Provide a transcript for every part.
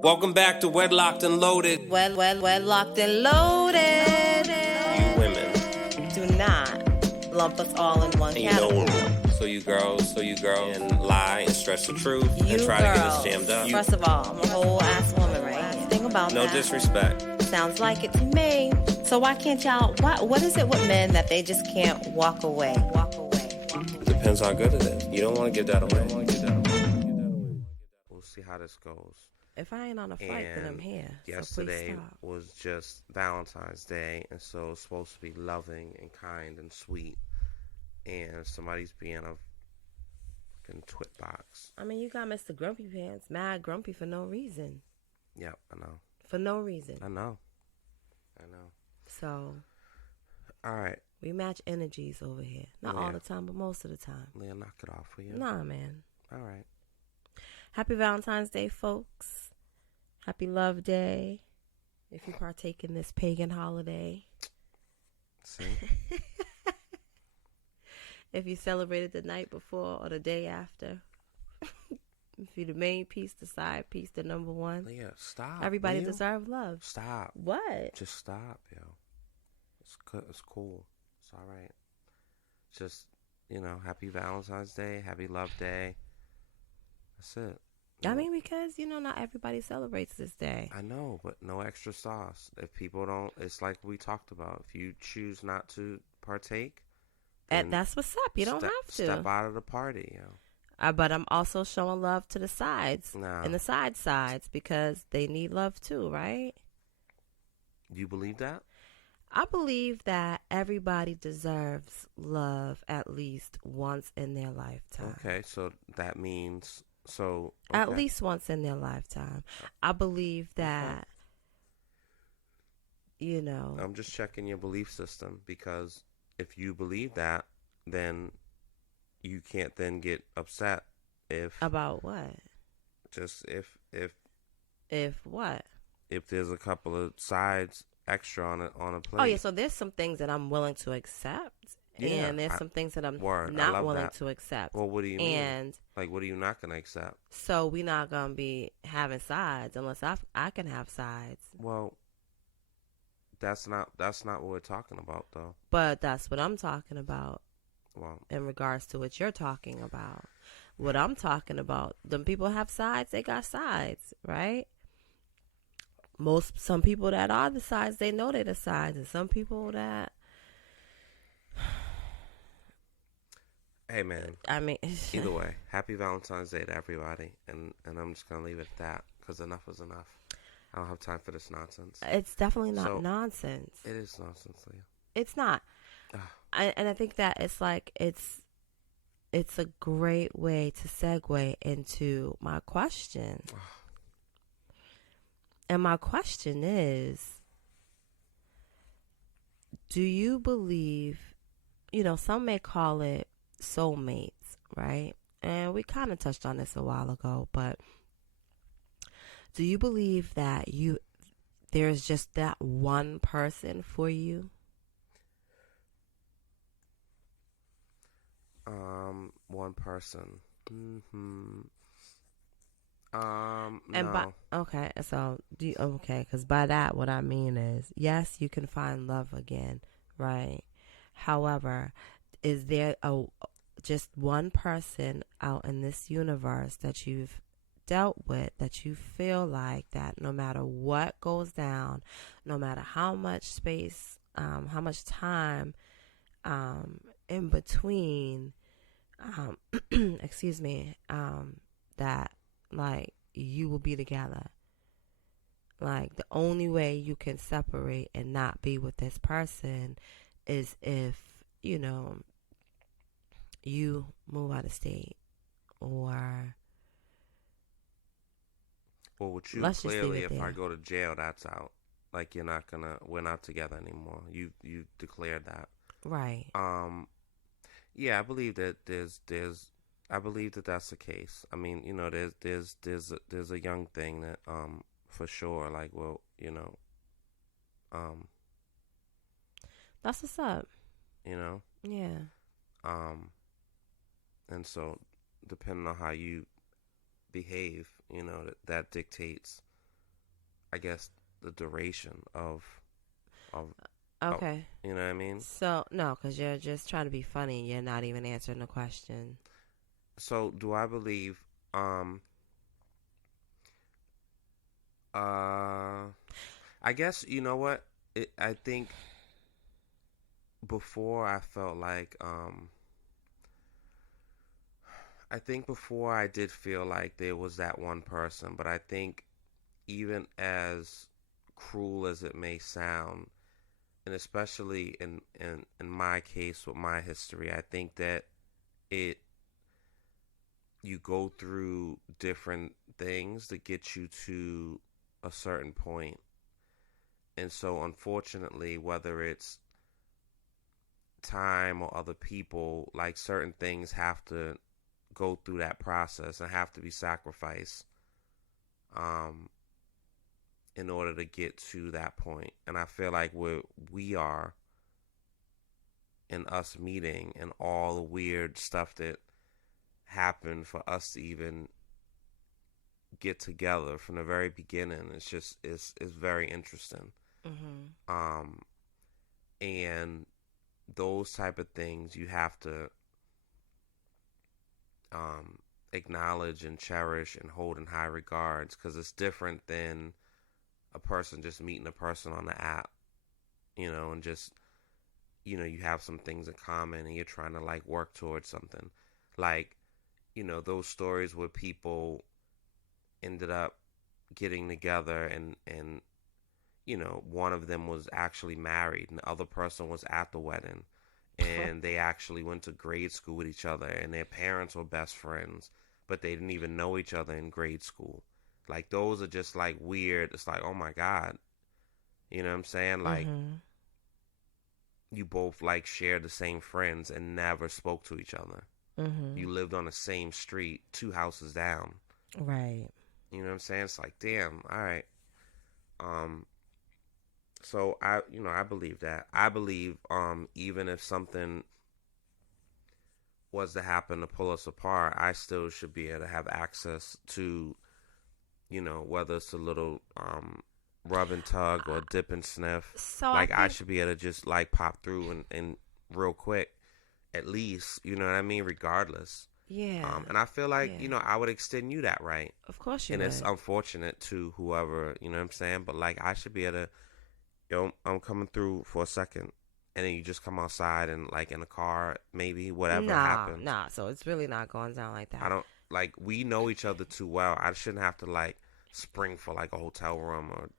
Welcome back to Wedlocked and Loaded. Wedlocked and loaded. You women. Do not lump us all in one And you category. know, so you girls, and lie and stretch the truth You and try girls, to get us jammed up. First of all, I'm a whole ass woman right here. Think about No that. disrespect. Sounds like it to me. So why can't y'all, what is it with men that they just can't walk away? Depends how good it is. You don't want to give that away. We'll see how this goes. If I ain't on a flight, then I'm here. Yesterday so please stop. was just Valentine's Day, and so it's supposed to be loving and kind and sweet. And somebody's being a fucking twit box. I mean, you got Mr. Grumpy Pants, mad grumpy for no reason. Yep, I know. For no reason. I know. So, all right. We match energies over here. Not all the time, but most of the time. Leah, knock it off for you. Nah, man. All right. Happy Valentine's Day, folks. Happy Love Day. If you partake in this pagan holiday. See? If you celebrated the night before or the day after. If you're the main piece, the side piece, the number one. Leah, stop. Everybody deserves love. Stop. What? Just stop, yo. It's good. It's cool. It's all right. Just, happy Valentine's Day. Happy Love Day. That's it. I mean, because, not everybody celebrates this day. I know, but no extra sauce. If people don't, it's like we talked about. If you choose not to partake, and that's what's up. You don't have to. Step out of the party, But I'm also showing love to the sides. Nah. And the sides because they need love too, right? You believe that? I believe that everybody deserves love at least once in their lifetime. Okay, so that means okay. At least once in their lifetime. I believe that, I'm just checking your belief system, because if you believe that, then you can't then get upset if... About what? Just if what? If there's a couple of sides extra on a plate. Oh, yeah, so there's some things that I'm willing to accept. Yeah, and there's some things that I'm not willing to accept. Well, what do you mean? And like, what are you not going to accept? So we're not going to be having sides unless I can have sides. Well, that's not what we're talking about, though. But that's what I'm talking about. Well, in regards to what you're talking about. What I'm talking about, them people have sides, they got sides, right? Some people that are the sides, they know they're the sides. And some people that... Hey, man. I mean... Either way, happy Valentine's Day to everybody. And I'm just going to leave it at that, because enough is enough. I don't have time for this nonsense. It's definitely not nonsense. It is nonsense, Leah. It's not. And I think that it's like it's a great way to segue into my question. And my question is, do you believe, some may call it soulmates, right? And we kind of touched on this a while ago, but do you believe that there's just that one person for you? One person. Mm-hmm. And no. Okay, so because by that what I mean is, yes, you can find love again, right? However, is there just one person out in this universe that you've dealt with that you feel like that no matter what goes down, no matter how much space, how much time, in between, excuse me, that like you will be together? Like the only way you can separate and not be with this person is if, you move out of state, or well, with you, let's clearly, just if there. I go to jail, that's out. Like, we're not together anymore. You declared that. Right. Yeah, I believe that I believe that that's the case. I mean, there's a young thing that, for sure, like, well, that's what's up. Yeah. And so, depending on how you behave, that dictates I guess, the duration of, Okay. you know what I mean? So, no, because you're just trying to be funny. You're not even answering the question. So, do I believe, um, uh, I guess, you know what? I think before I felt like, I think before I did feel like there was that one person, but I think even as cruel as it may sound, and especially in my case with my history, I think that it you go through different things to get you to a certain point. And so unfortunately, whether it's time or other people, like certain things have to go through that process and have to be sacrificed um in order to get to that point. And I feel like we are in us meeting and all the weird stuff that happened for us to even get together from the very beginning. It's just it's very interesting. Mm-hmm. Um and those type of things you have to um acknowledge and cherish and hold in high regards, because it's different than a person just meeting a person on the app, and just, you have some things in common and you're trying to like work towards something. Like, those stories where people ended up getting together and one of them was actually married and the other person was at the wedding, and they actually went to grade school with each other and their parents were best friends, but they didn't even know each other in grade school. Like, those are just like weird. It's like, oh my God. You know what I'm saying? Like, Mm-hmm. you both like shared the same friends and never spoke to each other. Mm-hmm. You lived on the same street, two houses down. Right. You know what I'm saying? It's like, damn, all right. Um, so I believe that. I believe, even if something was to happen to pull us apart, I still should be able to have access to, whether it's a little, rub and tug or dip and sniff. So I Like, I think, should be able to just like pop through and real quick, at least, you know what I mean? Regardless. yeah, And I feel like, yeah. I would extend you that right. Of course you And it's would. unfortunate to whoever, you know what I'm saying? But like, I should be able to, I'm coming through for a second. And then you just come outside and like in a car, maybe whatever Nah, happens. nah. So it's really not going down like I that. don't like, we know each other too well. I shouldn't have to like spring for like a hotel room, or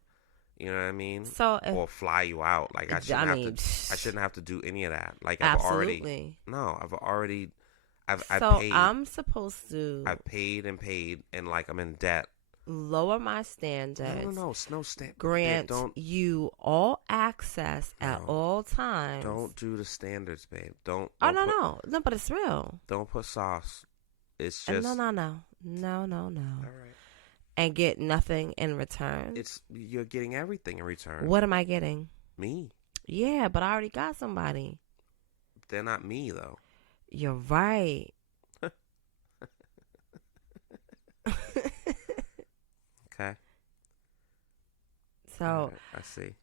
you know what I mean? So if Or fly you out. Like, I mean, I shouldn't have to do any of that. Like, absolutely. I've already I've So paid. I'm supposed to I've paid and paid, and like I'm in debt. lower my No, no, standards, no. It's no stand. Babe, grant you all access at no, all times. don't do the standards, babe. Don't Oh don't no, put no, no, but it's real. don't put sauce. It's No, just no, no, no, no, no, all right. and get nothing in return. You're getting everything in return. What am I getting? Me. Yeah, but I already got somebody. They're not me though. You're right. Okay. So All right, I see.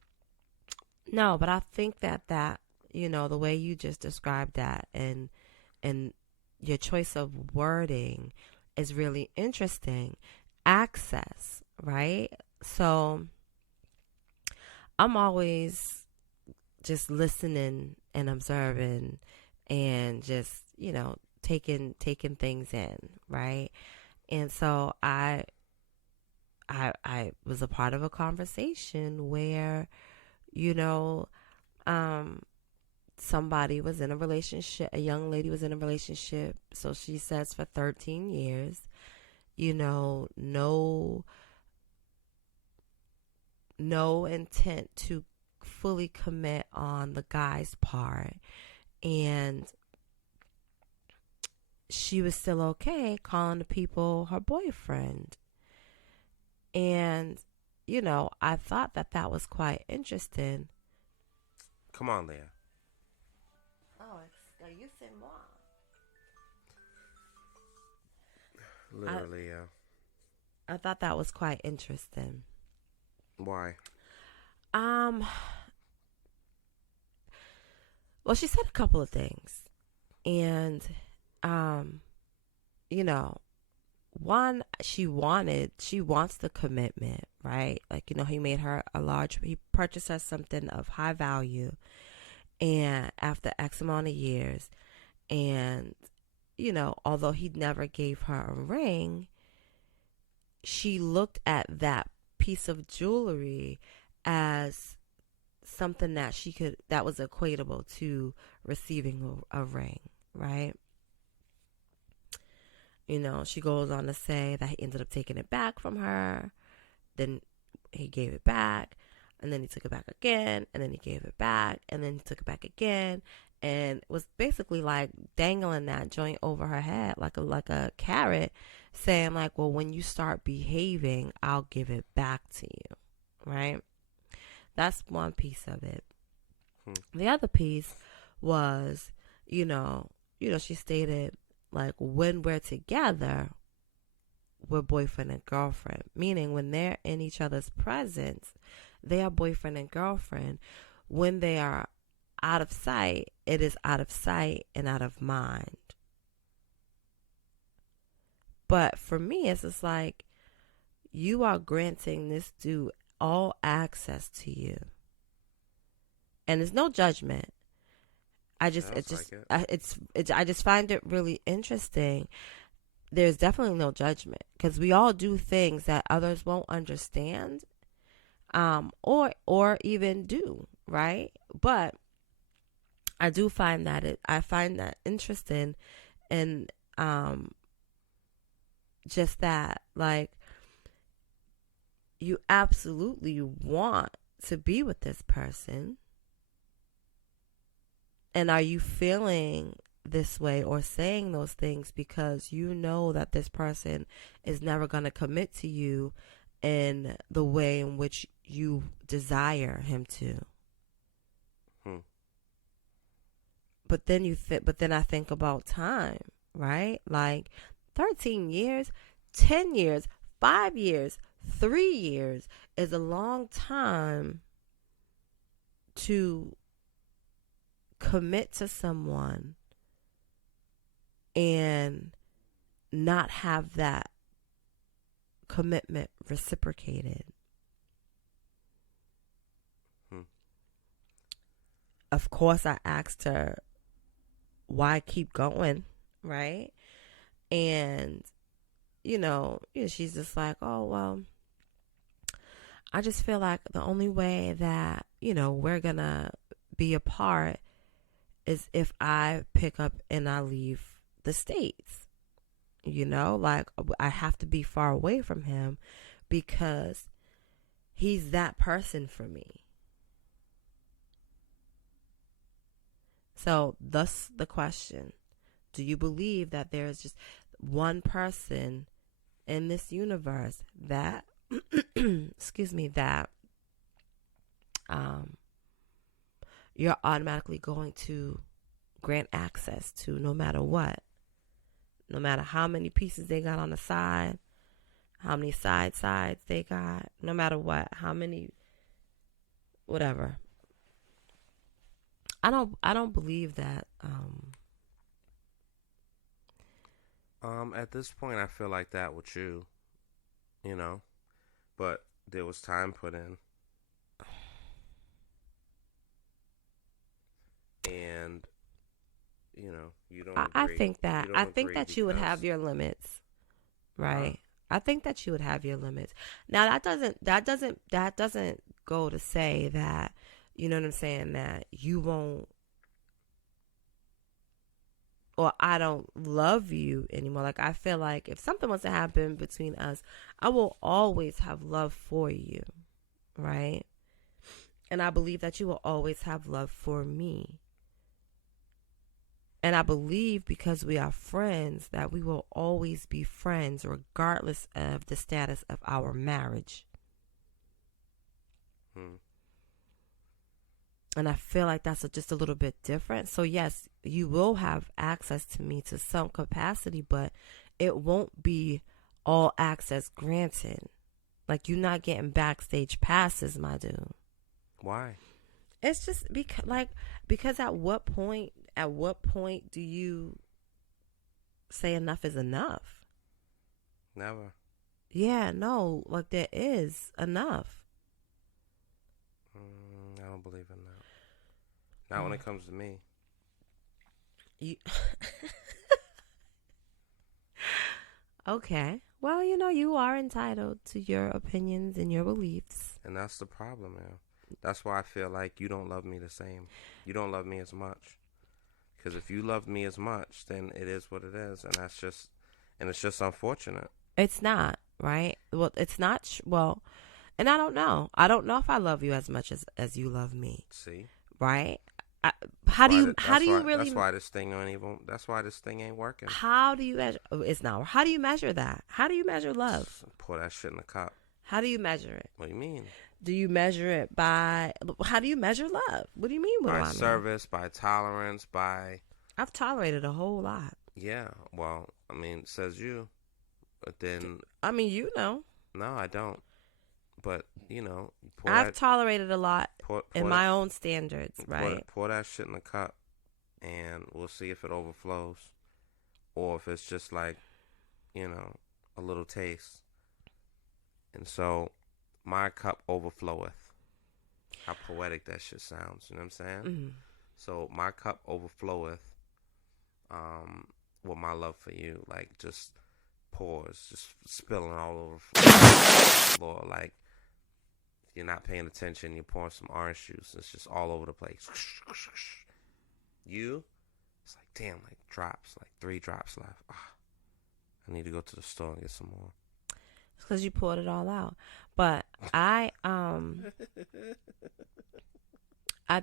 no, but I think that the way you just described that, and your choice of wording is really interesting. Access, right? So I'm always just listening and observing and just, taking things in, right? And so I was a part of a conversation where, you know, um somebody was in a relationship, a young lady was in a relationship, so she says for 13 years, no intent to fully commit on the guy's part, and she was still okay calling the people her boyfriend. And I thought that was quite interesting. Come on, Leah. Oh, you say more. Literally, yeah. I thought that was quite interesting. Why? Um, well, she said a couple of things. And, um, you know, one, she wants the commitment, right? Like, he purchased her something of high value. And after X amount of years, and, although he never gave her a ring, she looked at that piece of jewelry as something that was equatable to receiving a ring, right? She goes on to say that he ended up taking it back from her. Then he gave it back, and then he took it back again, and then he gave it back, and then he took it back again, and it was basically like dangling that joint over her head like a carrot, saying like, well, when you start behaving, I'll give it back to you, right? That's one piece of it. The other piece was, she stated like, when we're together, we're boyfriend and girlfriend, meaning when they're in each other's presence, they are boyfriend and girlfriend. When they are out of sight, it is out of sight and out of mind. But for me, it's just like, you are granting this dude all access to you, and there's no judgment. I just find it really interesting. There's definitely no judgment, because we all do things that others won't understand, or even do, right? But I do find I find that interesting, and just that, like, you absolutely want to be with this person. And are you feeling this way or saying those things because you know that this person is never going to commit to you in the way in which you desire him to? But then I think about time, right? Like 13 years, 10 years, 5 years, 3 years is a long time to commit to someone and not have that commitment reciprocated. Of course, I asked her, why keep going, right? And, she's just like, oh, well, I just feel like the only way that, we're going to be apart is if I pick up and I leave the States. Like, I have to be far away from him because he's that person for me. So thus the question, do you believe that there is just one person in this universe that, excuse me, that you're automatically going to grant access to, no matter what? No matter how many pieces they got on the side, how many sides they got, no matter what, how many, whatever. I don't believe that. At this point, I feel like that with you, but there was time put in, and you don't. I think that you would have your limits, right? I think that you would have your limits. Now that doesn't go to say that, you know what I'm saying, that you won't, or I don't love you anymore. Like, I feel like if something was to happen between us, I will always have love for you, right? And I believe that you will always have love for me. And I believe, because we are friends, that we will always be friends regardless of the status of our marriage. And I feel like that's just a little bit different. So yes, you will have access to me to some capacity, but it won't be all access granted. Like, you're not getting backstage passes, my dude. Why? It's just because at what point do you say enough is enough? Never. Yeah, no, like, there is enough. I don't believe in that. Not when it comes to me. You Okay. Well, you are entitled to your opinions and your beliefs. And that's the problem, man. That's why I feel like you don't love me the same. You don't love me as much. Because if you loved me as much, then it is what it is. And it's just unfortunate. It's not, right? Well, it's not. Well, and I don't know. I don't know if I love you as much as you love me. See? How do you really? That's why this thing ain't even. That's why this thing ain't working. How do you measure? It's not. How do you measure that? How do you measure love? Pour that shit in the cup. How do you measure it? What do you mean? Do you measure it by? How do you measure love? What do you mean? By service, by tolerance, by. I've tolerated a whole lot. Yeah. Well, I mean, says you, but then. I mean, No, I don't. But I've tolerated a lot in my own standards, right? Pour that shit in the cup, and we'll see if it overflows, or if it's just like, a little taste. And so, my cup overfloweth. How poetic that shit sounds. You know what I'm saying? Mm-hmm. So my cup overfloweth. With my love for you, like just pours, just spilling all over the floor, like. You're not paying attention, you're pouring some orange juice, it's just all over the place. You, it's like, damn, like drops, like 3 drops left. I need to go to the store and get some more. It's because you poured it all out. But I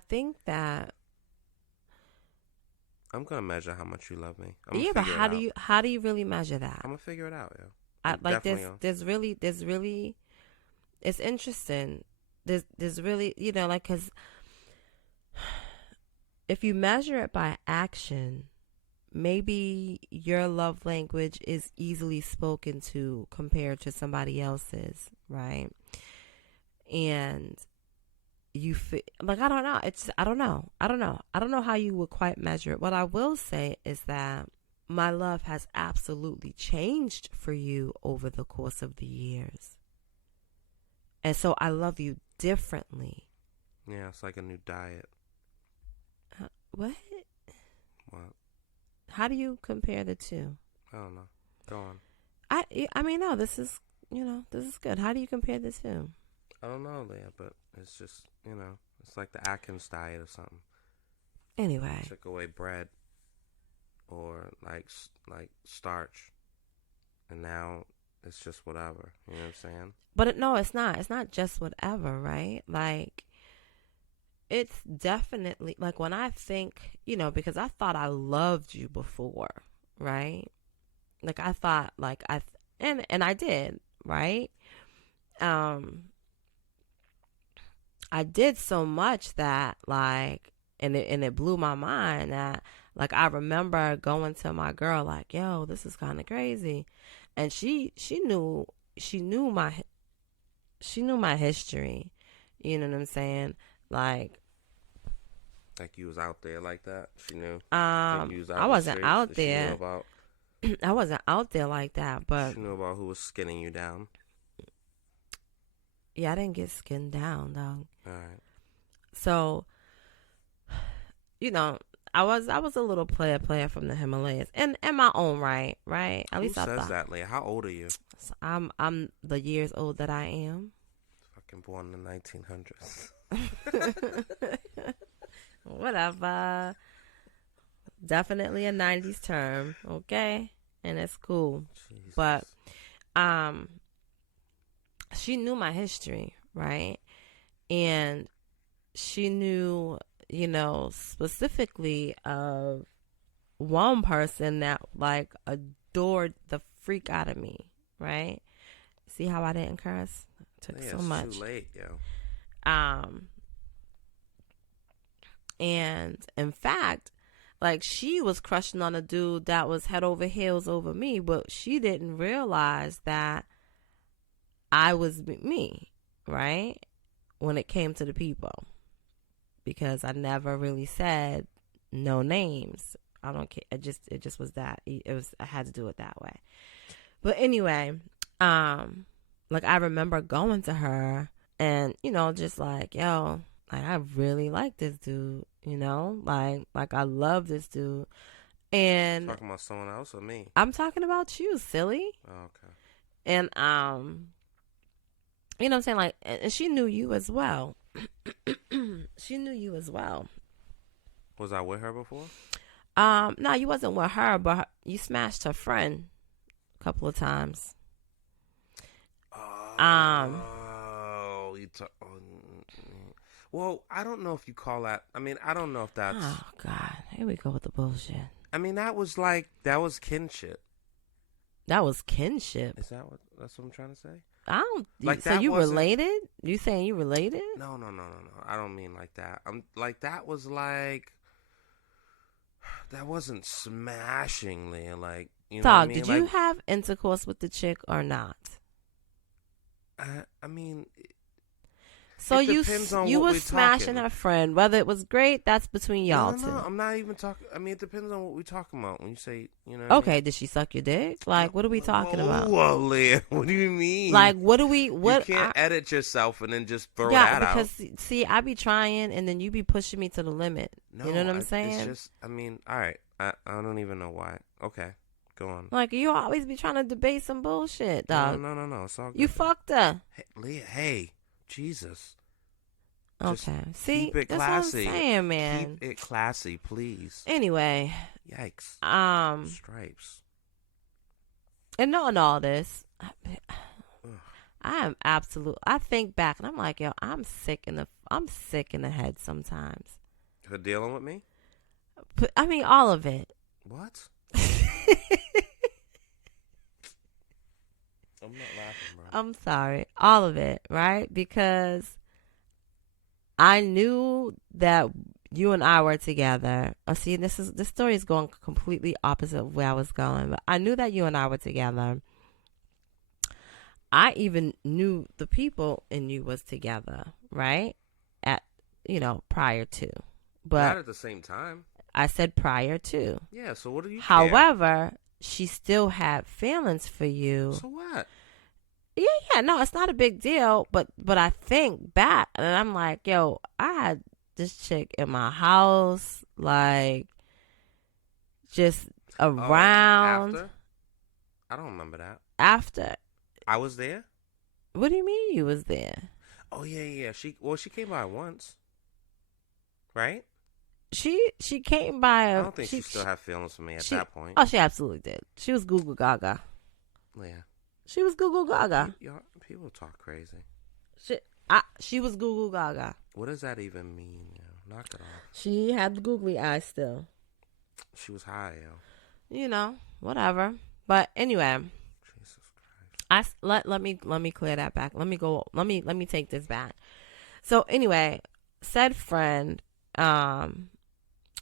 think that I'm gonna measure how much you love me. But how do you really measure that? I'm gonna figure it out, there's really it's interesting. There's really, because if you measure it by action, maybe your love language is easily spoken to compared to somebody else's, right? And you feel like, I don't know. I don't know how you would quite measure it. What I will say is that my love has absolutely changed for you over the course of the years. And so I love you differently. Yeah, it's like a new diet. What? What? How do you compare the two? I don't know. Go on. I mean, no, this is good. How do you compare the two? I don't know, Leah, but it's just, it's like the Atkins diet or something. Anyway. Took away bread or like starch. And now it's just whatever. You know what I'm saying? But it's not. It's not just whatever, right? Like, it's definitely, like, when I think, because I thought I loved you before, right? Like, I thought, like, and I did, right? I did so much that, like, and it blew my mind that, like, I remember going to my girl, like, yo, this is kind of crazy. And she knew my history. You know what I'm saying? Like you was out there like that. She knew. I wasn't out there. She knew about. I wasn't out there like that, but she knew about who was skinning you down. Yeah, I didn't get skinned down though. All right. So, I was a little player from the Himalayas, and in my own right. At least I thought. Who says that, Leah? How old are you? So I'm the years old that I am. Fucking born in the 1900s. Whatever. Definitely a 90s term, okay? And it's cool. Jesus. But she knew my history, right? And she knew, specifically of one person that, like, adored the freak out of me, right? See how I didn't curse? Took so much. It's too late, yo. And in fact, like, she was crushing on a dude that was head over heels over me, but she didn't realize that I was me, right? When it came to the people, because I never really said no names. I don't care. It just was that. I had to do it that way. But anyway, like I remember going to her and, just like, yo, like I really like this dude, like I love this dude. And Talking about someone else or me? I'm talking about you, silly. Oh, okay. And you know what I'm saying? Like, and she knew you as well. She knew you as well. Was I with her before? No, you wasn't with her, but you smashed her friend a couple of times. Well, I don't know if you call that. I mean, I don't know if that's. Oh God, here we go with the bullshit. I mean, that was kinship. That was kinship. Is that that's what I'm trying to say? I don't. Like so that you wasn't- related? You saying you related? No. I don't mean like that. I'm like that was like. That wasn't smashingly like. You know Dog, what I mean? did you have intercourse with the chick or not? I mean. So It depends on you what were we're smashing talking. her friend. Whether it was great, that's between y'all two. No, I'm not even talking. I mean, it depends on what we're talking about. When you say, what I Okay, mean? did she suck your dick? Like, what are we talking about? Whoa, Leah, what do you mean? Like, what do we? What? You can't edit yourself and then just throw yeah, that because out. see, I be trying, and then you be pushing me to the limit. No, you know what I'm saying? It's just, I mean, all right. I don't even know why. Okay, go on. Like, you always be trying to debate some bullshit, dog. No. It's all good. You fucked her. Hey, Leah, hey, Jesus. Just Okay. See, keep it that's classy. what I'm saying, man. Keep it classy, please. Anyway, Yikes. Stripes. and knowing all this, I am absolute. I think back and I'm like, yo, I'm sick in the head sometimes. Her dealing with me? But, I mean, all of it. What? I'm not laughing, bro. I'm sorry, all of it, right? Because I knew that you and I were together. See, this story is going completely opposite of where I was going, but I knew that you and I were together. I even knew the people and you was together, right? Prior to, but Not at the same time. I said prior to. Yeah. So what do you? However, she still had feelings for you. So what? Yeah, no, it's not a big deal, but I think back and I'm like, yo, I had this chick in my house, like, just around. After? I don't remember that. After. I was there? What do you mean you was there? Oh, yeah. She came by once. Right? She came by. I don't think she still had feelings for me at that point. Oh, she absolutely did. She was Google Gaga. Yeah. She was Google Gaga. Y'all, people talk crazy. She was Google Gaga. What does that even mean, yo? Knock it off. She had the googly eyes still. She was high, yo. Whatever. But anyway, Jesus Christ. let me clear that back. Let me take this back. So anyway, said friend,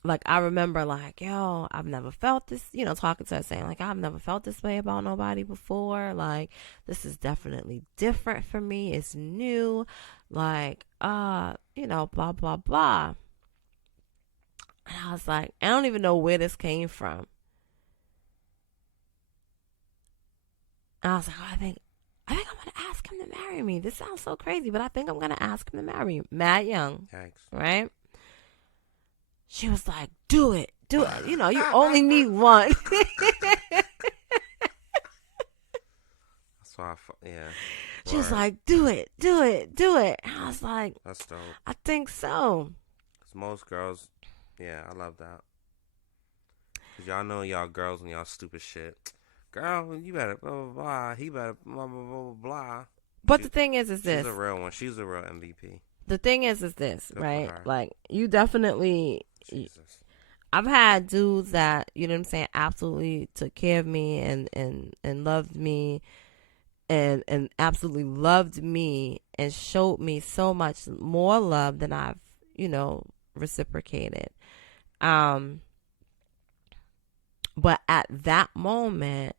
like I remember like, yo, I've never felt this, talking to her saying like, I've never felt this way about nobody before. Like, this is definitely different for me. It's new. Like, blah, blah, blah. And I was like, I don't even know where this came from. And I was like, I think I'm going to ask him to marry me. This sounds so crazy, but I think I'm going to ask him to marry me. Mad young. Thanks. Right? She was like, do it. You only need one. So yeah. She was like, do it. And I was like, that's dope. I think so. Because most girls, yeah, I love that. Because y'all know y'all girls and y'all stupid shit. Girl, you better blah, blah, blah. He better blah, blah, blah, blah. But the thing is this. She's a real one. She's a real MVP. The thing is this, Good right? for her. Like, you definitely... Jesus. I've had dudes that, you know what I'm saying, absolutely took care of me and loved me and absolutely loved me and showed me so much more love than I've, reciprocated. But at that moment,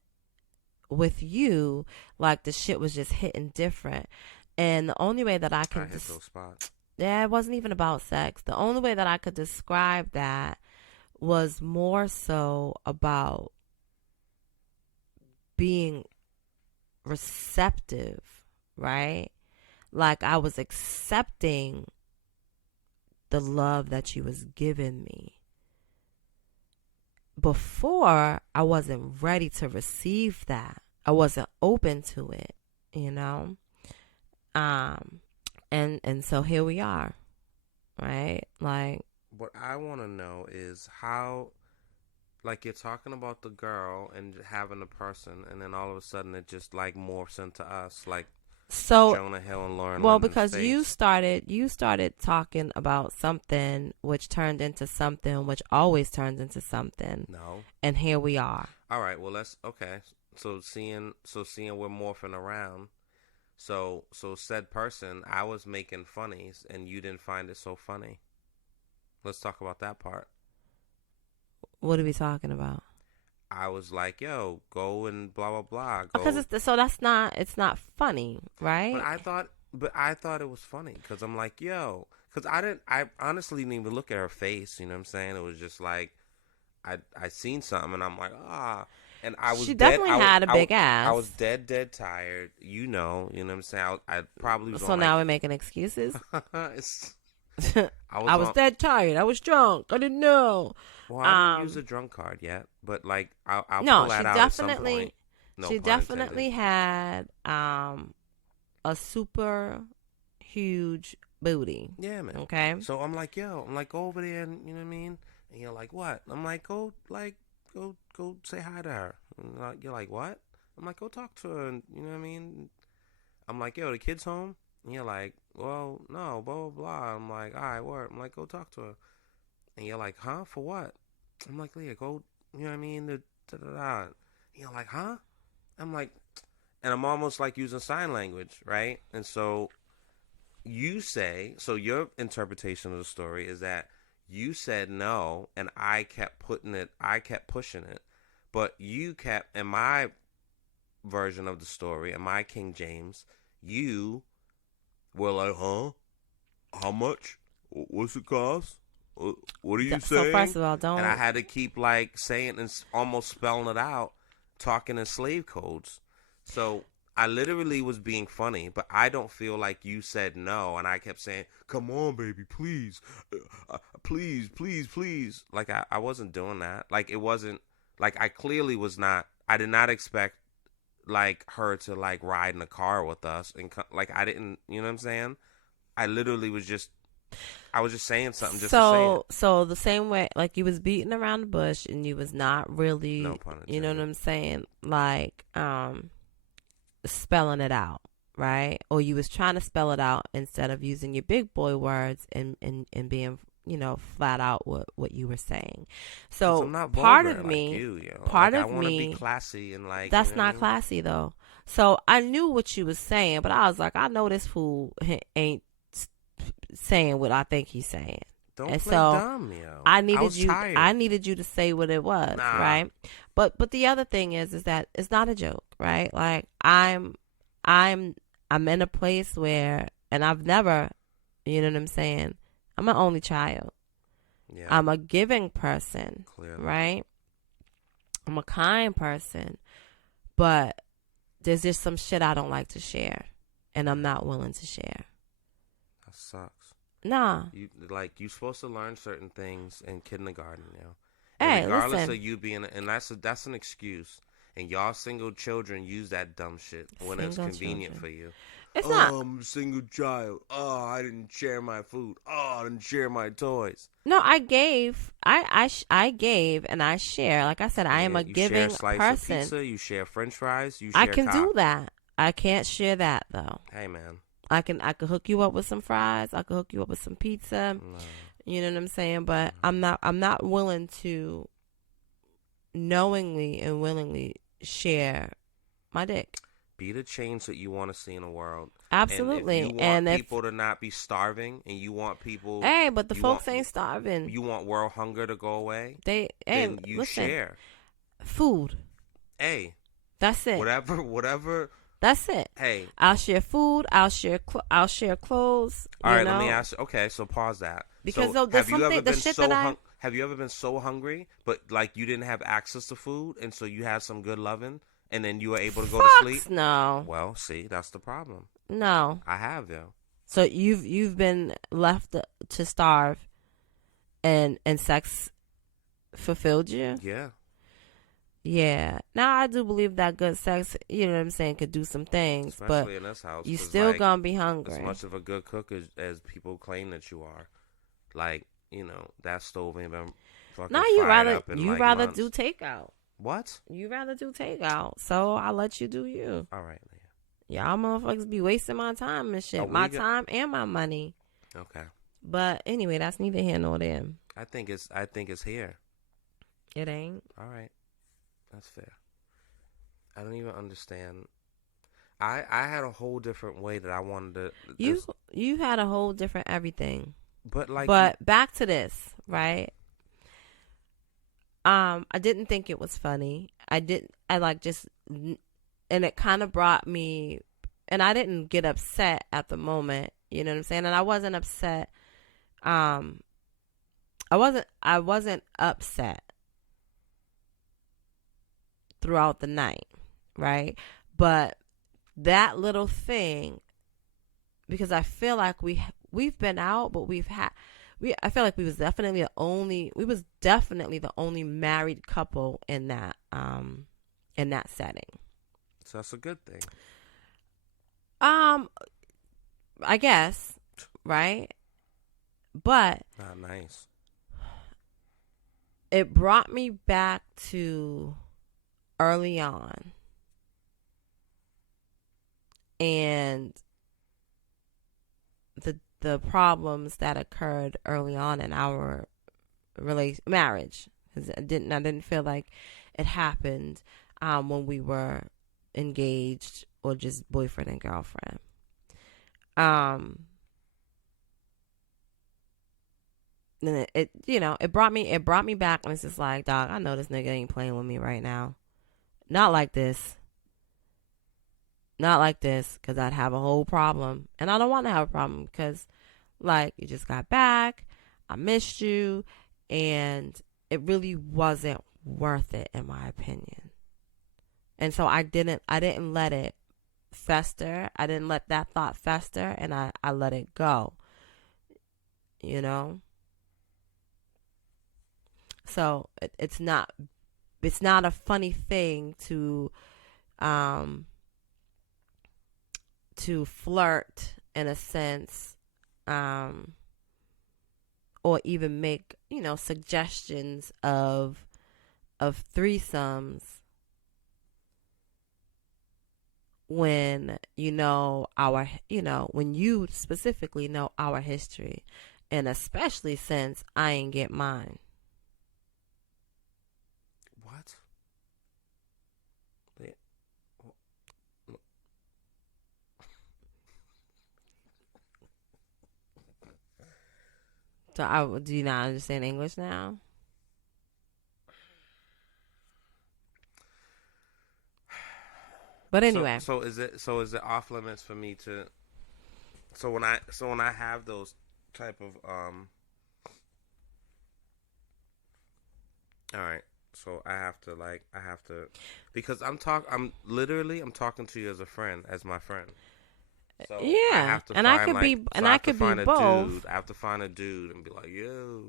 with you, like the shit was just hitting different. And the only way that I I could, hit those spots. yeah, it wasn't even about sex. The only way that I could describe that was more so about being receptive, right? Like I was accepting the love that you was giving me. Before, I wasn't ready to receive that. I wasn't open to it, you know? And so here we are, right? Like, What I want to know is how, like, you're talking about the girl and having a person, and then all of a sudden it just like morphs into us, like so Jonah Hill and Lauren well, London's because face. you started talking about something which turned into something which always turns into something, No. and here we are. All right. Well, let's okay. So seeing we're morphing around. So said person, I was making funnies, and you didn't find it so funny. Let's talk about that part. What are we talking about? I was like, yo, go and blah blah blah. Go. Because it's not funny, right? But I thought it was funny because I'm like, yo, because I honestly didn't even look at her face. You know what I'm saying? It was just like, I seen something and I'm like, ah, and I was She dead. definitely had a big I ass. was dead tired. You know what I'm saying? I probably was So on now we're making excuses. it's, I was dead tired. I was drunk. I didn't know. well, I didn't use a drunk card yet, but like I'll No, pull that she out at some definitely, point. No she pun definitely intended. had a super huge booty. Yeah, man. Okay. So I'm like, yo, I'm like, go over there, and you know what I mean? And you're like, what? I'm like, go say hi to her. And you're like, what? I'm like, go talk to her, and you know what I mean? I'm like, yo, the kid's home? And you're like, well, no, blah, blah, blah. I'm like, all right, word. I'm like, go talk to her. And you're like, huh? For what? I'm like, Leah, go, you know what I mean? Da-da-da. And you're like, huh? I'm like, and I'm almost like using sign language, right? And so so your interpretation of the story is that you said no, and I kept pushing it, but you kept, in my version of the story, in my King James, you were like, huh? How much? What's it cost? What are you So saying? first of all, And I don't. had to keep like saying and almost spelling it out, talking in slave codes. So I literally was being funny, but I don't feel like you said no, and I kept saying, "Come on, baby, please, please, please, please." Like I wasn't doing that. Like it wasn't like I clearly was not. I did not expect like her to like ride in a car with us, and like I didn't. You know what I'm saying? I literally was just. I was just saying something just to say it. So the same way, like you was beating around the bush and you was not No really, pun you know what intended. I'm saying, like spelling it out, right? Or you was trying to spell it out instead of using your big boy words and being, flat out what you were saying. Cause So I'm not part vulgar of like me, you, yo. part Like I of want to be me, classy and like, you that's know what I not mean? classy though. So I knew what you was saying, but I was like, I know this fool ain't saying what I think he's saying. Don't And play so dumb, yo. I I needed was you tired. I needed you to say what it was, Nah. right? But the other thing is that it's not a joke, right? Like I'm in a place where, and I've never, you know what I'm saying? I'm an only child. Yeah. I'm a giving person, Clearly. right? I'm a kind person, but there's just some shit I don't like to share, and I'm not willing to share. That sucks. Nah. You supposed to learn certain things in kindergarten, yo. And Hey, regardless listen. of you being, and that's an excuse. And y'all single children use that dumb shit when it's Single convenient children. for you. It's not. Oh, I'm a single child. Oh, I didn't share my food. Oh, I didn't share my toys. No, I gave. I gave and I share. Like I said, I am Yeah, a you share a giving slice of person. pizza. You share French fries. You I share can do cock. that. I can't share that though. Hey, man. I can hook you up with some fries. I can hook you up with some pizza. No. You know what I'm saying? But I'm not willing to knowingly and willingly share my dick. Be the change that you want to see in the world. Absolutely. And if you want people to not be starving, and you want people, hey, but the you folks want- ain't starving. you want world hunger to go away, Hey, then you listen, share. food. Hey, That's it. Whatever. That's it. Hey, I'll share food. I'll share clothes. all right. Know? Let me ask. Okay, so pause that. Because so there's something. The shit that I. Have you ever been so hungry, but like you didn't have access to food, and so you had some good loving, and then you were able to go to sleep? No. Well, see, that's the problem. No. I have though. So you've been left to starve, and sex fulfilled you? Yeah. Yeah. Now I do believe that good sex, you know what I'm saying, could do some things, especially but in this house, you still like, gonna be hungry. As much of a good cook as people claim that you are, like, you know, that stove ain't been fucking fried up in like rather months. do takeout. What? You rather do takeout, so I'll let you do you. All right, Leah. Y'all motherfuckers be wasting my time and shit, my time and my money. Okay. But anyway, that's neither here nor there. I think it's here. It ain't. All right. That's fair. I don't even understand. I had a whole different way that I wanted to. You had a whole different everything. But back to this, right? I didn't think it was funny. And it kind of brought me, and I didn't get upset at the moment. You know what I'm saying? And I wasn't upset. I wasn't upset throughout the night, right? But that little thing, because I feel like we've been out, but I feel like we was definitely the only married couple in that setting. So that's a good thing. I guess, right? But not nice. It brought me back to early on, and the problems that occurred early on in our marriage. I didn't feel like it happened when we were engaged or just boyfriend and girlfriend. And it brought me back, and it's just like, dog, I know this nigga ain't playing with me right now. Not like this, because I'd have a whole problem, and I don't want to have a problem because, like, you just got back, I missed you, and it really wasn't worth it, in my opinion. And so I didn't let it fester. I didn't let that thought fester, and I let it go. You know. So it's not a funny thing to flirt in a sense, or even make, suggestions of threesomes when when you specifically know our history, and especially since I ain't get mine. What? So do you not understand English now? But anyway, so is it off limits for me to? So when I have those type of all right. So I have to because I'm talking to you as a friend, as my friend. So yeah, I could be both. I have to find a dude and be like, yo.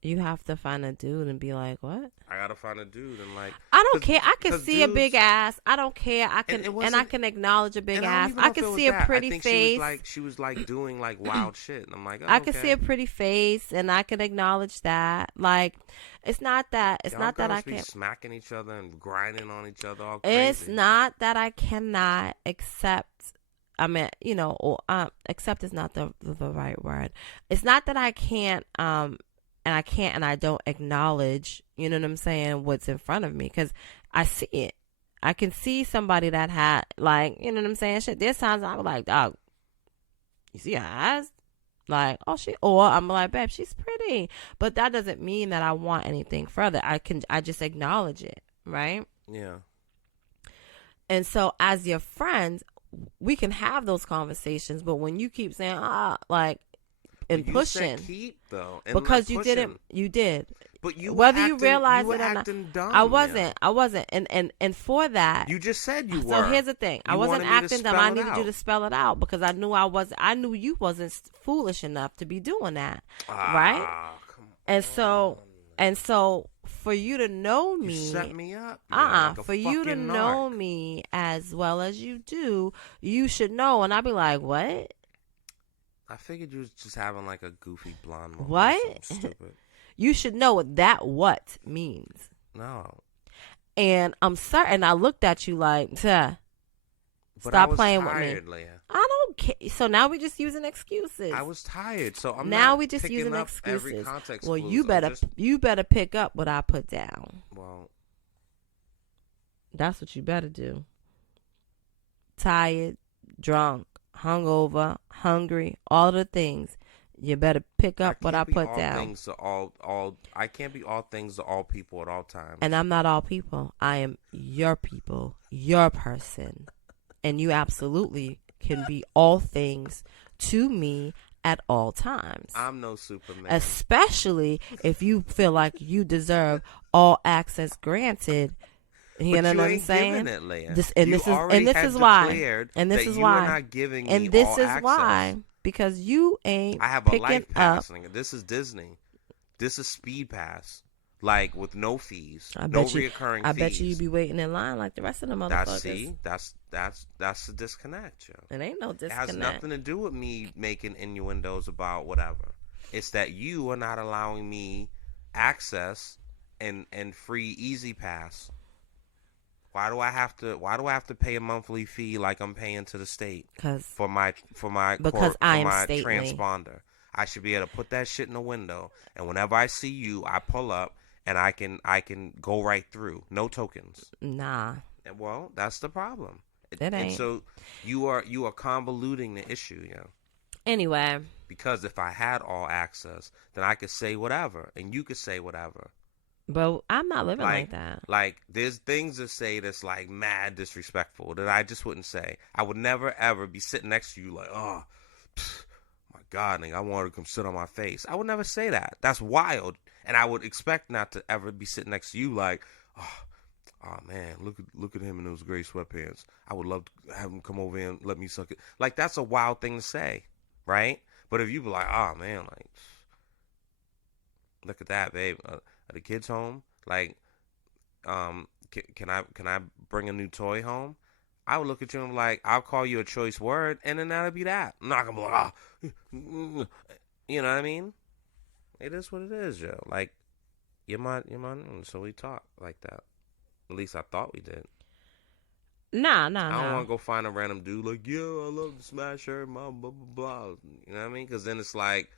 You have to find a dude and be like, what? I gotta find a dude and like. I don't care. I can see a big ass. I don't care. I can acknowledge a big ass. I can see a pretty face. She was doing like wild shit, and I'm like, I can see a pretty face, and I can acknowledge that. Like, it's not that I can't smacking each other and grinding on each other all crazy. It's not that I cannot accept. I mean, accept is not the right word. It's not that I can't and I don't acknowledge, you know what I'm saying, what's in front of me, because I see it. I can see somebody that had, like, you know what I'm saying, shit. There's times I'm like, dog, you see her eyes? Like, or I'm like, babe, she's pretty. But that doesn't mean that I want anything further. I just acknowledge it, right? Yeah. And so as your friends, we can have those conversations, but when you keep saying, like, and you pushing. Said keep, though. And because you didn't, you did. But you whether were you realize you were it or not, acting dumb. I wasn't, and for that, you just said you were. So here's the thing: I wasn't acting dumb. I needed you to spell it out because I knew you wasn't foolish enough to be doing that, right? Come on. And so for you to know me, you set me up. Like for you to know me as well as you do, you should know. And I'd be like, what? I figured you was just having like a goofy blonde moment. What? Stupid. You should know what that what means. No. And I'm certain I looked at you like, stop playing with me. Leah. I don't care. So now we're just using excuses. I was tired, so I'm now not we just picking using up excuses. Every context well, clues. you better pick up what I put down. Well, that's what you better do. Tired, drunk, hungover, hungry, all the things. You better pick up what I put down. I can't be all things to all people at all times. And I'm not all people. I am your people, your person. And you absolutely can be all things to me at all times. I'm no Superman. Especially if you feel like you deserve all access granted. You know what I'm saying? This is why. And this is why. And this is why. Because you ain't. I have a life pass. This is Disney. This is Speed Pass. Like with no fees, reoccurring fees. I bet you be waiting in line like the rest of the motherfuckers. That's the disconnect, yo. It ain't no disconnect. It has nothing to do with me making innuendos about whatever. It's that you are not allowing me access and free Easy Pass. Why do I have to pay a monthly fee like I'm paying to the state for my transponder? I should be able to put that shit in the window, and whenever I see you, I pull up and I can go right through, no tokens. Nah. And well, that's the problem. It ain't. And so you are convoluting the issue, Anyway, because if I had all access, then I could say whatever, and you could say whatever. But I'm not living like that. Like, there's things to say that's, like, mad disrespectful that I just wouldn't say. I would never, ever be sitting next to you like, oh, my God, nigga, I want to come sit on my face. I would never say that. That's wild. And I would expect not to ever be sitting next to you like, oh man, look at him in those gray sweatpants. I would love to have him come over and let me suck it. Like, that's a wild thing to say, right? But if you be like, oh, man, like, look at that, babe. Are the kids home? Like, can I bring a new toy home? I would look at you and be like, I'll call you a choice word, and then that'll be that. I'm not gonna be like, you know what I mean? It is what it is, yo. Like, you're my, so we talk like that. At least I thought we did. Nah. I don't want to go find a random dude like, yeah, I love to smash her, blah, blah, blah, blah. You know what I mean? Because then it's like,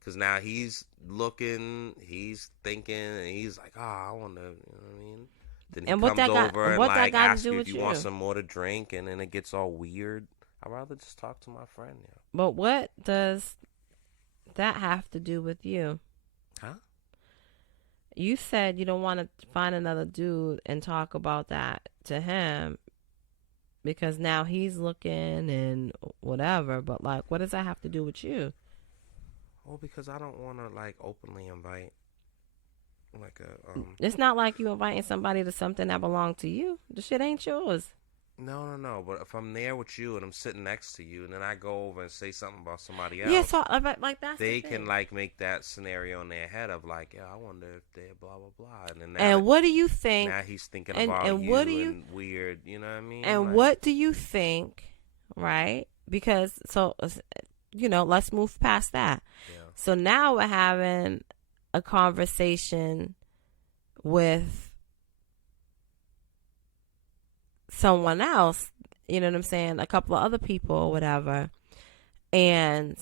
because now he's looking, he's thinking, and he's like, oh, I want to, you know what I mean? Then he comes over and like asks you if you want some more to drink, and then it gets all weird. I'd rather just talk to my friend. Yeah. But what does that have to do with you? Huh? You said you don't want to find another dude and talk about that to him because now he's looking and whatever. But, like, what does that have to do with you? Well, because I don't want to, like, openly invite, like, a, It's not like you inviting somebody to something that belongs to you. The shit ain't yours. No. But if I'm there with you and I'm sitting next to you and then I go over and say something about somebody else. Yeah, so, like, that's they the can, like, make that scenario in their head of, like, yeah, I wonder if they're blah, blah, blah. And then and what do you think? Now he's thinking about and you and weird, you know what I mean? And like, what do you think, right? Because, so, let's move past that. Yeah. So now we're having a conversation with someone else, you know what I'm saying? A couple of other people or whatever. And,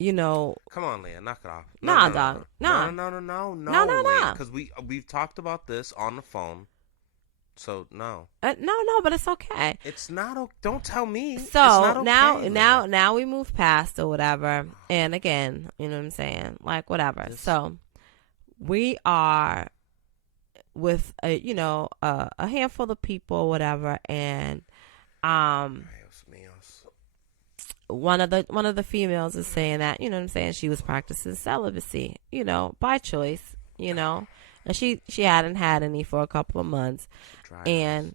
come on, Leah, knock it off. Dog. No. Because we've talked about this on the phone. So no. No, but it's okay. It's not. Don't tell me. So it's not okay, now we move past or whatever. And again, you know what I'm saying? Like whatever. So we are with a handful of people, whatever, and um one of the females is saying that, what I'm saying, she was practicing celibacy, by choice, and she hadn't had any for a couple of months, and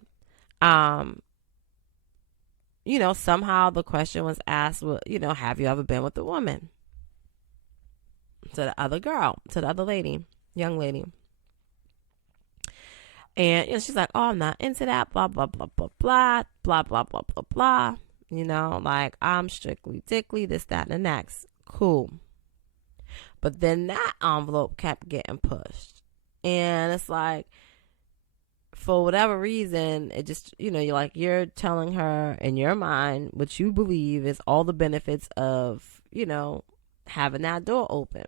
somehow the question was asked, well, have you ever been with a woman? To the other lady, young lady. And she's like, oh, I'm not into that, blah, blah, blah, blah, blah, blah, blah, blah, blah, blah. Like, I'm strictly dickly, this, that, and the next. Cool. But then that envelope kept getting pushed. And it's like, for whatever reason, it just, you're telling her in your mind what you believe is all the benefits of, having that door open.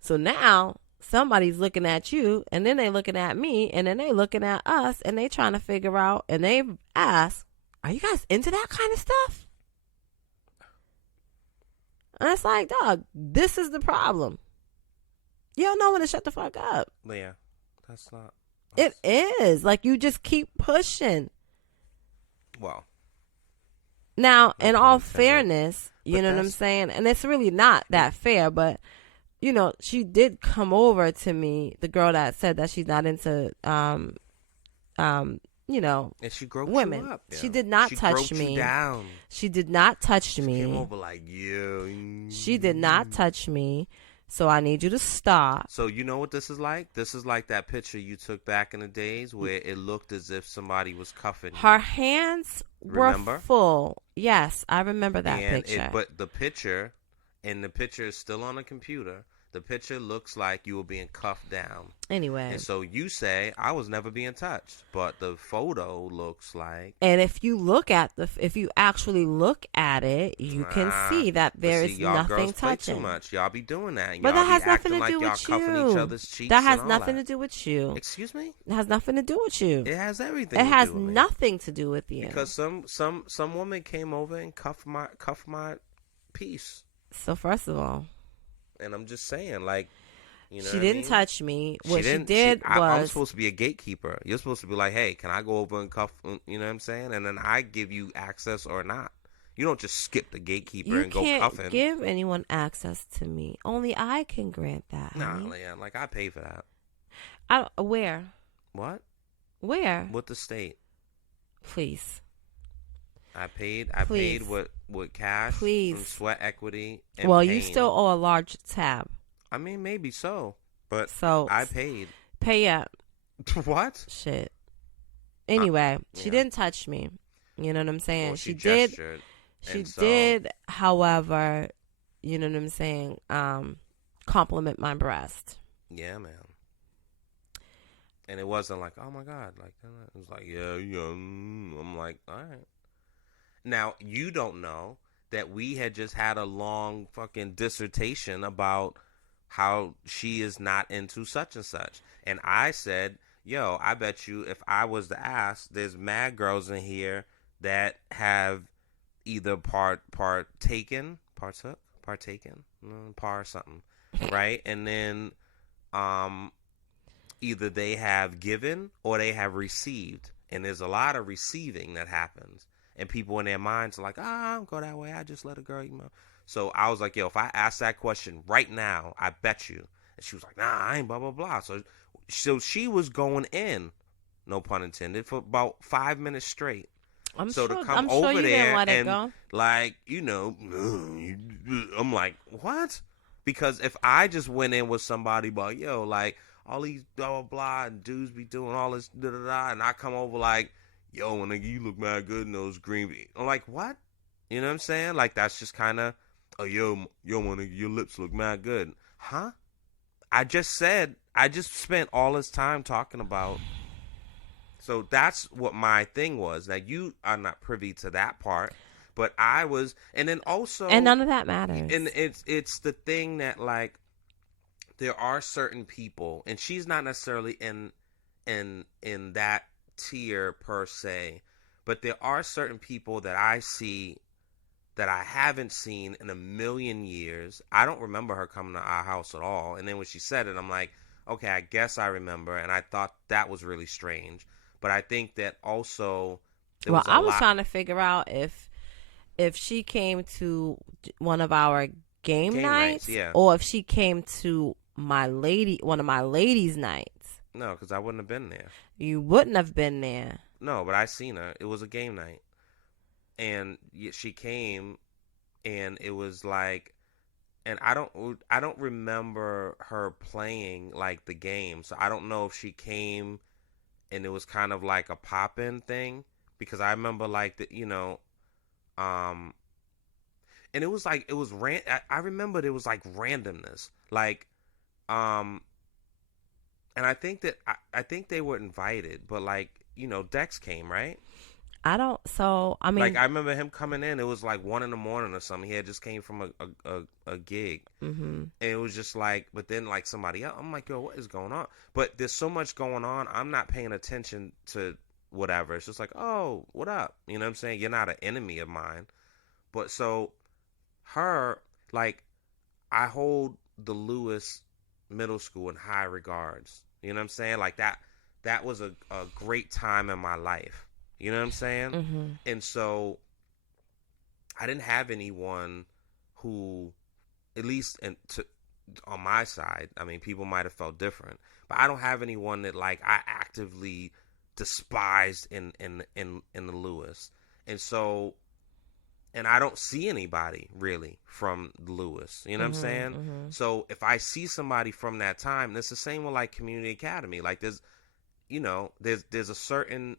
So now somebody's looking at you, and then they looking at me, and then they looking at us, and they trying to figure out, and they ask, are you guys into that kind of stuff? And it's like, dog, this is the problem. You don't know when to shut the fuck up. Yeah, that's not. It is. Like, you just keep pushing. Well. Now, in all fairness, you know what I'm saying? And it's really not that fair, but she did come over to me, the girl that said that she's not into, and she groped women. You up. Yeah. She did not touch me. You down. She did not touch me. She came over like, yeah. She did not touch me. So I need you to stop. So you know what this is like? This is like that picture you took back in the days where it looked as if somebody was cuffing you. Her hands were full. Yes, I remember that picture. But the picture is still on the computer. The picture looks like you were being cuffed down. Anyway. And so you say, I was never being touched. But the photo looks like... And if you actually look at it, you can see that there is nothing touching. Too much. Y'all be doing that. But that has nothing to do with you. Each other's cheeks that has nothing to do with you. Excuse me? It has nothing to do with you. It has everything. It has nothing to do with you. Because some woman came over and cuffed my piece. So first of all, and I'm just saying, like, she didn't touch me. What she did was... I'm supposed to be a gatekeeper. You're supposed to be like, hey, can I go over and cuff, you know what I'm saying? And then I give you access or not. You don't just skip the gatekeeper and go cuffing. You can't give anyone access to me. Only I can grant that. Nah, yeah, like, I pay for that. Where? What? Where? With the state. Please. I paid with cash and sweat equity and well, pain. You still owe a large tab. I mean, maybe so, but I paid. Pay up. What? Shit. Anyway, she didn't touch me. You know what I'm saying? Well, she gestured, did, however, you know what I'm saying, compliment my breast. Yeah, man. And it wasn't like, oh my God, like, it was like, yeah, I'm like, all right. Now, you don't know that we had just had a long fucking dissertation about how she is not into such and such. And I said, yo, I bet you if I was to ask, there's mad girls in here that have either partaken, something, right? And then either they have given or they have received. And there's a lot of receiving that happens. And people in their minds are like, I don't go that way. I just let a girl, So I was like, yo, if I ask that question right now, I bet you. And she was like, nah, I ain't blah, blah, blah. So she was going in, no pun intended, for about 5 minutes straight. I'm sure you didn't let it go. Like, I'm like, what? Because if I just went in with somebody about, yo, like, all these blah, blah, blah, and dudes be doing all this, da, da, da, and I come over like, yo, nigga, you look mad good in those green beans. I'm like, what? You know what I'm saying? Like, that's just kind of, oh, yo, my nigga, your lips look mad good. Huh? I just spent all this time talking about. So that's what my thing was. Now, you are not privy to that part, but I was, and then also. And none of that matters. And it's the thing that, like, there are certain people, and she's not necessarily in that tier per se, but there are certain people that I see that I haven't seen in a million years. I don't remember her coming to our house at all, and then when she said it, I'm like, okay, I guess I remember, and I thought that was really strange. But I think that also there Well, was a I was lot trying to figure out if she came to one of our game game nights, nights yeah. or if she came to one of my ladies' nights. No, because I wouldn't have been there. You wouldn't have been there. No, but I seen her. It was a game night, and she came, and it was like, and I don't remember her playing like the game, so I don't know if she came and it was kind of like a pop-in thing, because I remember like um, and it was like I remembered it was like randomness, like um, and I think that I think they were invited, but like Dex came, right? I don't. So I Like mean, I remember him coming in. It was like 1 a.m. or something. He had just came from a gig, hmm and it was just like. But then like somebody else, I'm like, yo, what is going on? But there's so much going on. I'm not paying attention to whatever. It's just like, oh, what up? You know what I'm saying? You're not an enemy of mine. But so her, like, I hold the Lewis Middle School in high regards. You know what I'm saying? Like that was a great time in my life. You know what I'm saying? hmm And so I didn't have anyone who, at least on my side, I mean, people might have felt different, but I don't have anyone that like I actively despised in the Lewis. And so, and I don't see anybody really from Lewis. You know what I'm saying? So if I see somebody from that time, and it's the same with like community academy. Like there's a certain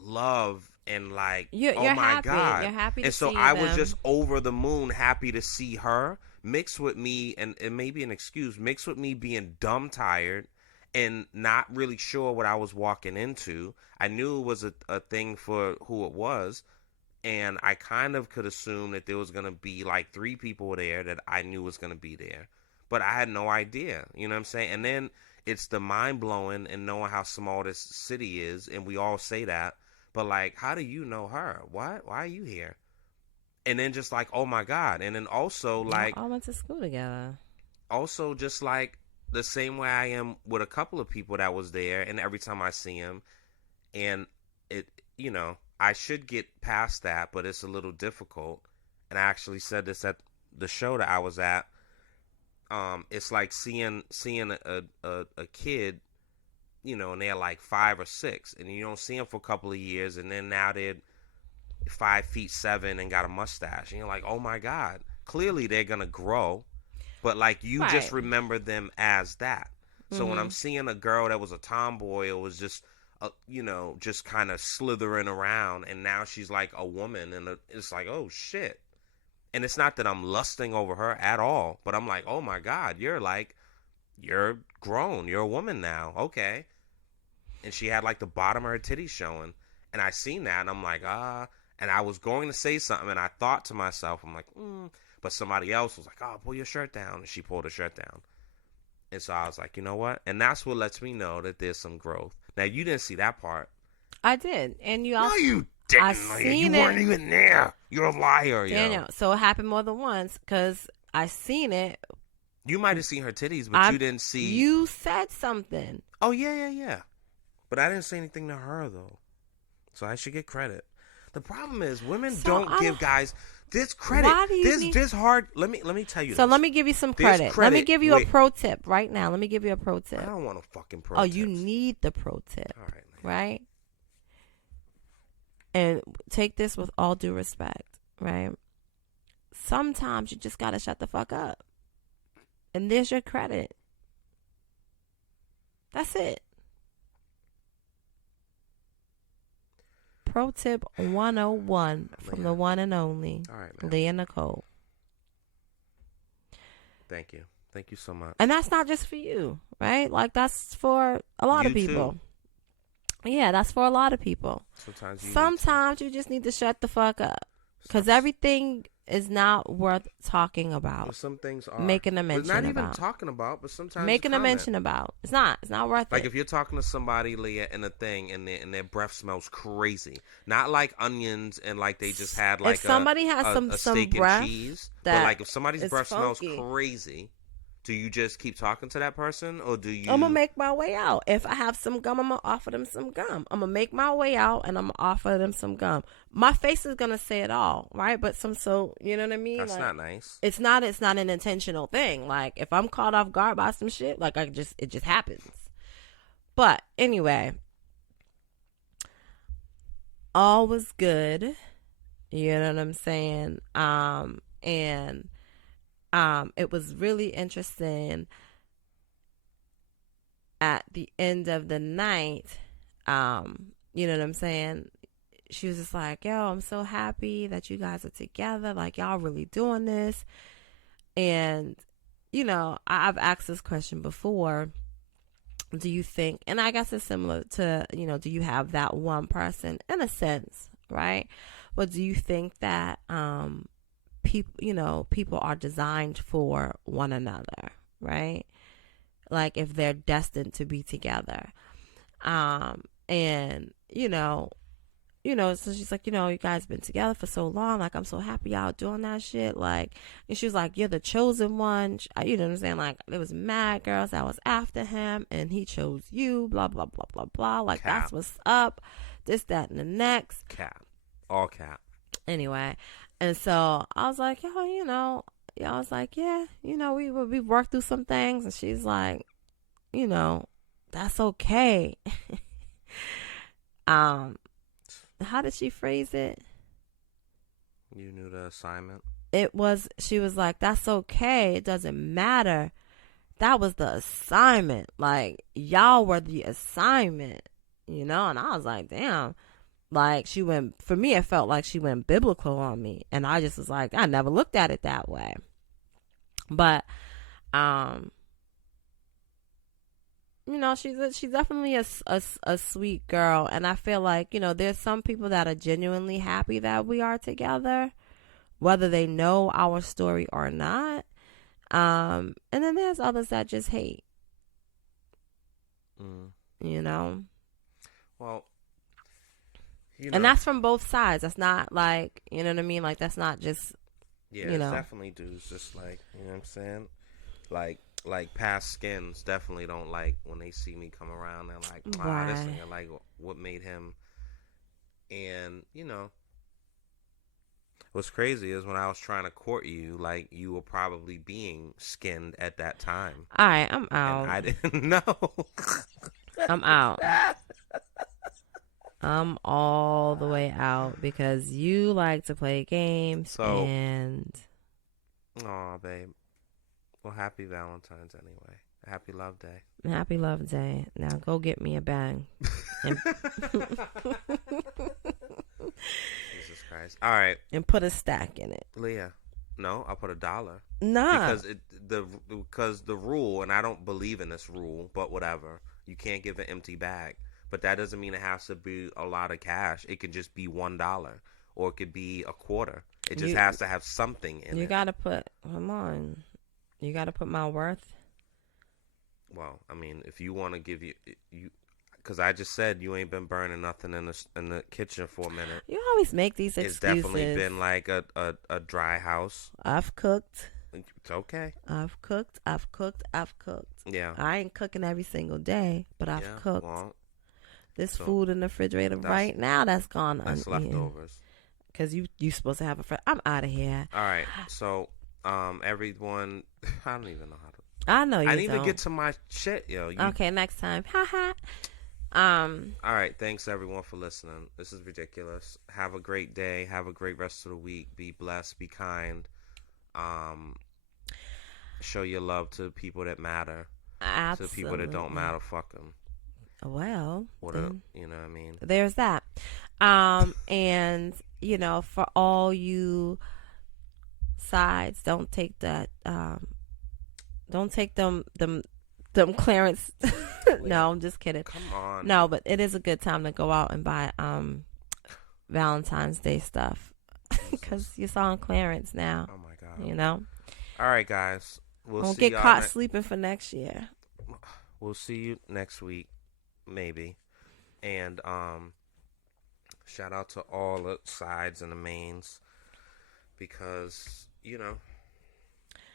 love and like, You're oh my happy. God. You're happy to And so see I was them. just over the moon happy to see her mixed with me, and maybe an excuse, mixed with me being dumb tired and not really sure what I was walking into. I knew it was a thing for who it was, and I kind of could assume that there was going to be like 3 people there that I knew was going to be there, but I had no idea. You know what I'm saying? And then it's the mind blowing and knowing how small this city is, and we all say that, but like, how do you know her? What? Why are you here? And then just like, oh my God. And then also like, I went to school together. also just like the same way I am with a couple of people that was there, and every time I see him, and it, I should get past that, but it's a little difficult. And I actually said this at the show that I was at. It's like seeing a kid, and they're like 5 or 6, and you don't see them for a couple of years, and then now they're 5'7" and got a mustache, and you're like, oh my God, clearly they're gonna grow, but like you just Right. remember them as that. So when I'm seeing a girl that was a tomboy or was just just kind of slithering around, and now she's like a woman, and it's like, oh shit. And it's not that I'm lusting over her at all, but I'm like, oh my God, you're grown, you're a woman now, okay. And she had like the bottom of her titties showing, and I seen that, and I'm like, and I was going to say something, and I thought to myself, I'm like, but somebody else was like, oh, pull your shirt down, and she pulled her shirt down. And so I was like, you know what? And that's what lets me know that there's some growth. Now, you didn't see that part. I did, and you No, also. you didn't. I Leah. seen You it. weren't even there. You're a liar, Daniel. So it happened more than once because I seen it. You might have seen her titties, but you didn't see. You said something. Oh, yeah. But I didn't say anything to her, though. So I should get credit. The problem is women don't give guys this credit. Why do you this hard. Let me tell you. So this. let me give you some credit. Let me give you a pro tip right now. Let me give you a pro tip. I don't want a fucking pro Oh, tips. you need the pro tip. All right. Right? And take this with all due respect, right? Sometimes you just got to shut the fuck up. And there's your credit. That's it. Pro tip 101 from the one and only All right, man. Leah Nicole. Thank you. Thank you so much. And that's not just for you, right? Like, that's for a lot of You people. too. Yeah, that's for a lot of people. Sometimes you just need to shut the fuck up. Because everything is not worth talking about. Well, some things are. Making a mention not even about. talking about, but sometimes Making a mention about. It's not worth like it. if you're talking to somebody, Leah, in a thing, and their breath smells crazy, not like onions and like they just had like if somebody has a some steak breath and cheese, that but like if somebody's is breath funky. smells crazy, do you just keep talking to that person, or do you? I'm gonna make my way out. If I have some gum, I'm gonna offer them some gum. I'm gonna make my way out and I'm gonna offer them some gum. My face is gonna say it all, right? But you know what I mean? That's like, not nice. It's not an intentional thing. Like, if I'm caught off guard by some shit, like, it just happens. But anyway, all was good. You know what I'm saying? And it was really interesting. At the end of the night, you know what I'm saying? She was just like, yo, I'm so happy that you guys are together. Like, y'all really doing this. And, you know, I've asked this question before. Do you think, and I guess it's similar to, you know, do you have that one person in a sense, right? But do you think that people are designed for one another, right? Like, if they're destined to be together. And so she's like, you guys been together for so long. Like, I'm so happy y'all doing that shit. Like, and she was like, you're the chosen one. You know what I'm saying? Like, there was mad girls that was after him and he chose you, blah, blah, blah, blah, blah. Like, Cap. That's what's up. This, that, and the next. Cap. All cap. Anyway. And so I was like, I was like, yeah, we worked through some things. And she's like, that's okay. How did she phrase it? You knew the assignment. She was like, that's okay. It doesn't matter. That was the assignment. Like, y'all were the assignment, And I was like, damn. Like, for me, it felt like she went biblical on me. And I just was like, I never looked at it that way. But, she's definitely a sweet girl. And I feel like, there's some people that are genuinely happy that we are together, whether they know our story or not. And then there's others that just hate, Well, and that's from both sides. That's not like, you know what I mean? Like, that's not just, it's definitely dudes just like, you know what I'm saying? Like past skins definitely don't like when they see me come around. They're like, wow, this nigga, like, what made him? And, what's crazy is when I was trying to court you, like, you were probably being skinned at that time. All right, I'm out. And I didn't know. I'm out. I'm all the way out because you like to play games and... Aw, babe. Well, happy Valentine's anyway. Happy Love Day. Happy Love Day. Now go get me a bang. Jesus Christ. All right. And put a stack in it. Leah. No, I'll put $1. Nah. Because the rule, and I don't believe in this rule, but whatever. You can't give an empty bag. But that doesn't mean it has to be a lot of cash. It could just be $1, or it could be a quarter. It just has to have something in it. You gotta put. Come on. You gotta put my worth. Well, I mean, if you want to give you, because I just said you ain't been burning nothing in the kitchen for a minute. You always make these excuses. It's definitely been like a dry house. I've cooked. It's okay. I've cooked. Yeah. I ain't cooking every single day, but I've cooked. Well, There's food in the refrigerator right now that's gone uneaten. That's leftovers. Because you supposed to have a friend. I'm out of here. All right. So, everyone, I don't even know how to. I know you don't. I didn't even get to my shit, yo. Okay, next time. Ha. All right. Thanks, everyone, for listening. This is ridiculous. Have a great day. Have a great rest of the week. Be blessed. Be kind. Show your love to people that matter. Absolutely. To people that don't matter, fuck them. Well, you know what I mean? There's that. And, for all you sides, don't take that, don't take them clearance. No, I'm just kidding. Come on. No, but it is a good time to go out and buy, Valentine's Day stuff. Because you're on clearance now. Oh my God. All right, guys. Won't get caught sleeping for next year. We'll see you next week, maybe. And shout out to all the sides and the mains, because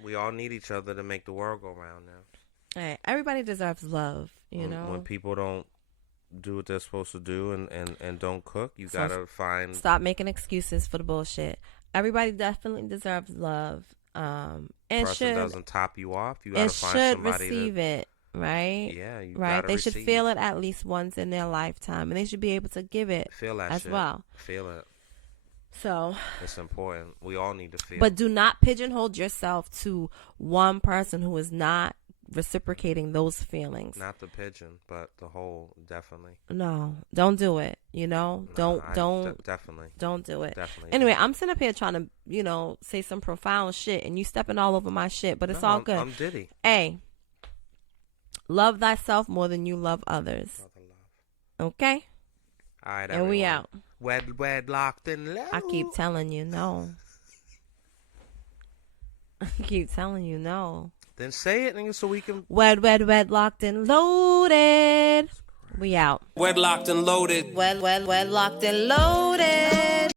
We all need each other to make the world go round now. Hey, everybody deserves love, you know? When people don't do what they're supposed to do and don't cook, you gotta find... Stop making excuses for the bullshit. Everybody definitely deserves love. And person doesn't top you off, you gotta find somebody receive it, right? Yeah, you right. gotta They should receive feel it at least once in their lifetime, and they should be able to give it feel that as shit. well. Feel it. So it's important. We all need to feel. But do not pigeonhole yourself to one person who is not reciprocating those feelings. Not the pigeon, but the whole. Definitely. No, don't do it. You know, don't definitely don't do it. Definitely. Anyway, I'm sitting up here trying to say some profound shit, and you stepping all over my shit, but it's all good. I'm Diddy. Hey, love thyself more than you love others. Okay. All right, and we out. Wedlocked in love. I keep telling you no. I keep telling you no. Then say it, nigga, so we can... Wedlocked and loaded. We out. Wedlocked and loaded. Wedlocked and loaded.